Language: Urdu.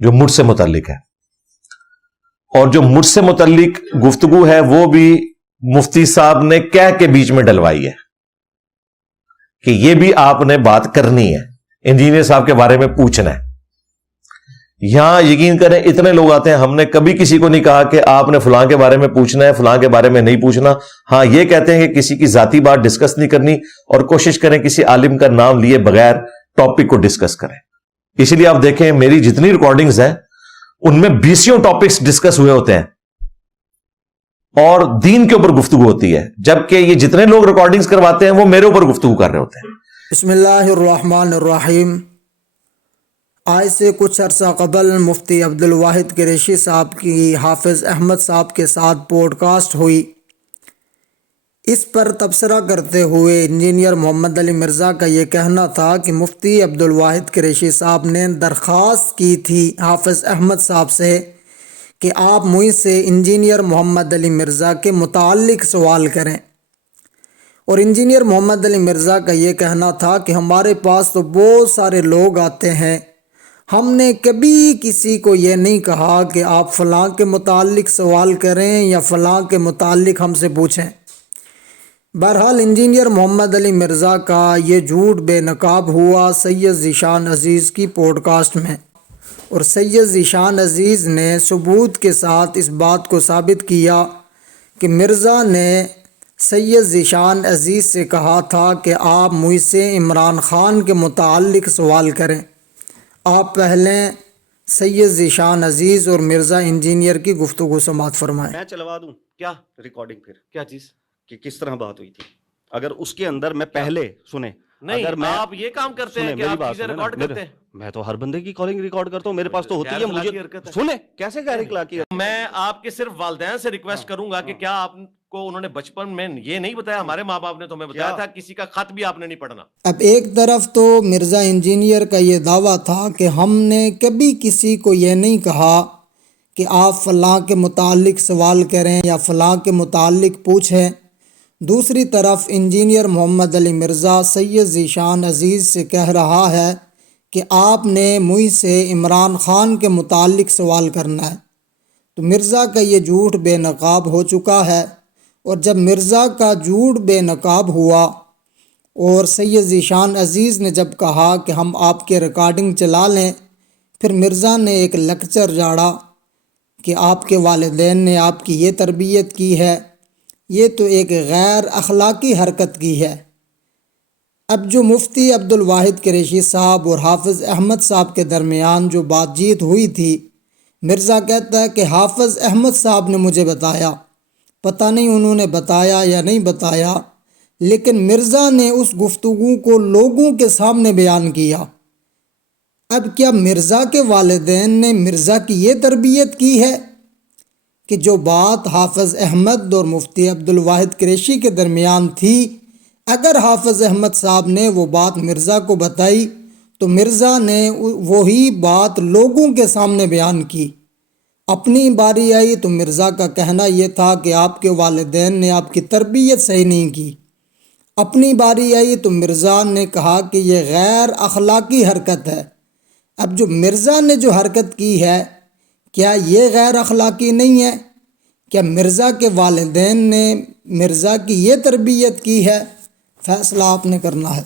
جو مجھ سے متعلق ہے، اور جو مجھ سے متعلق گفتگو ہے وہ بھی مفتی صاحب نے کہہ کے بیچ میں ڈلوائی ہے کہ یہ بھی آپ نے بات کرنی ہے، انجینئر صاحب کے بارے میں پوچھنا ہے۔ یہاں یقین کریں اتنے لوگ آتے ہیں، ہم نے کبھی کسی کو نہیں کہا کہ آپ نے فلاں کے بارے میں پوچھنا ہے، فلاں کے بارے میں نہیں پوچھنا۔ ہاں یہ کہتے ہیں کہ کسی کی ذاتی بات ڈسکس نہیں کرنی، اور کوشش کریں کسی عالم کا نام لیے بغیر ٹاپک کو ڈسکس کریں۔ اس لیے آپ دیکھیں میری جتنی ریکارڈنگز ہیں ان میں 20 ٹاپکس ڈسکس ہوئے ہوتے ہیں اور دین کے اوپر گفتگو ہوتی ہے، جبکہ یہ جتنے لوگ ریکارڈنگز کرواتے ہیں وہ میرے اوپر گفتگو کر رہے ہوتے ہیں۔ بسم اللہ الرحمن الرحیم۔ آج سے کچھ عرصہ قبل مفتی عبدالواحد قریشی صاحب کی حافظ احمد صاحب کے ساتھ پوڈ کاسٹ ہوئی۔ اس پر تبصرہ کرتے ہوئے انجینئر محمد علی مرزا کا یہ کہنا تھا کہ مفتی عبدالواحد قریشی صاحب نے درخواست کی تھی حافظ احمد صاحب سے کہ آپ مجھ سے انجینئر محمد علی مرزا کے متعلق سوال کریں، اور انجینئر محمد علی مرزا کا یہ کہنا تھا کہ ہمارے پاس تو بہت سارے لوگ آتے ہیں، ہم نے کبھی کسی کو یہ نہیں کہا کہ آپ فلاں کے متعلق سوال کریں یا فلاں کے متعلق ہم سے پوچھیں۔ بہرحال انجینئر محمد علی مرزا کا یہ جھوٹ بے نقاب ہوا سید ذیشان عزیز کی پوڈ کاسٹ میں، اور سید ذیشان عزیز نے ثبوت کے ساتھ اس بات کو ثابت کیا کہ مرزا نے سید ذیشان عزیز سے کہا تھا کہ آپ مجھ سے عمران خان کے متعلق سوال کریں۔ آپ پہلے سید ذیشان عزیز اور مرزا انجینئر کی گفتگو سماعت فرمائیں۔ میں چلوا دوں کیا ریکارڈنگ؟ پھر کیا چیز کہ کس طرح بات ہوئی تھی؟ اگر اس کے اندر میں پہلے سنیں، نہیں اگر میں آپ یہ کام کرتے ہیں کہ آپ چیزیں ریکارڈ کرتے ہیں۔ میں تو ہر بندے کی کالنگ ریکارڈ کرتا ہوں، میرے پاس تو ہوتی ہے۔ مجھے سنیں کیسے غیر اخلاقی ہے؟ میں آپ کے صرف والدین سے ریکویسٹ کروں گا کہ کیا آپ کو انہوں نے بچپن میں یہ نہیں بتایا؟ ہمارے ماں باپ نے تو ہمیں بتایا تھا کسی کا خط بھی آپ نے نہیں پڑھنا۔ اب ایک طرف تو مرزا انجینئر کا یہ دعویٰ تھا کہ ہم نے کبھی کسی کو یہ نہیں کہا کہ آپ فلاں کے متعلق سوال کریں یا فلاں کے متعلق پوچھیں۔ دوسری طرف انجینئر محمد علی مرزا سید ذیشان عزیز سے کہہ رہا ہے کہ آپ نے مجھ سے عمران خان کے متعلق سوال کرنا ہے۔ تو مرزا کا یہ جھوٹ بے نقاب ہو چکا ہے، اور جب مرزا کا جھوٹ بے نقاب ہوا اور سید ذیشان عزیز نے جب کہا کہ ہم آپ کے ریکارڈنگ چلا لیں، پھر مرزا نے ایک لیکچر جاڑا کہ آپ کے والدین نے آپ کی یہ تربیت کی ہے، یہ تو ایک غیر اخلاقی حرکت کی ہے۔ اب جو مفتی عبدالواحد قریشی صاحب اور حافظ احمد صاحب کے درمیان جو بات چیت ہوئی تھی، مرزا کہتا ہے کہ حافظ احمد صاحب نے مجھے بتایا، پتہ نہیں انہوں نے بتایا یا نہیں بتایا، لیکن مرزا نے اس گفتگو کو لوگوں کے سامنے بیان کیا۔ اب کیا مرزا کے والدین نے مرزا کی یہ تربیت کی ہے کہ جو بات حافظ احمد اور مفتی عبدالواحد قریشی کے درمیان تھی، اگر حافظ احمد صاحب نے وہ بات مرزا کو بتائی تو مرزا نے وہی بات لوگوں کے سامنے بیان کی؟ اپنی باری آئی تو مرزا کا کہنا یہ تھا کہ آپ کے والدین نے آپ کی تربیت صحیح نہیں کی۔ اپنی باری آئی تو مرزا نے کہا کہ یہ غیر اخلاقی حرکت ہے۔ اب جو مرزا نے جو حرکت کی ہے، کیا یہ غیر اخلاقی نہیں ہے؟ کیا مرزا کے والدین نے مرزا کی یہ تربیت کی ہے؟ فیصلہ آپ نے کرنا ہے۔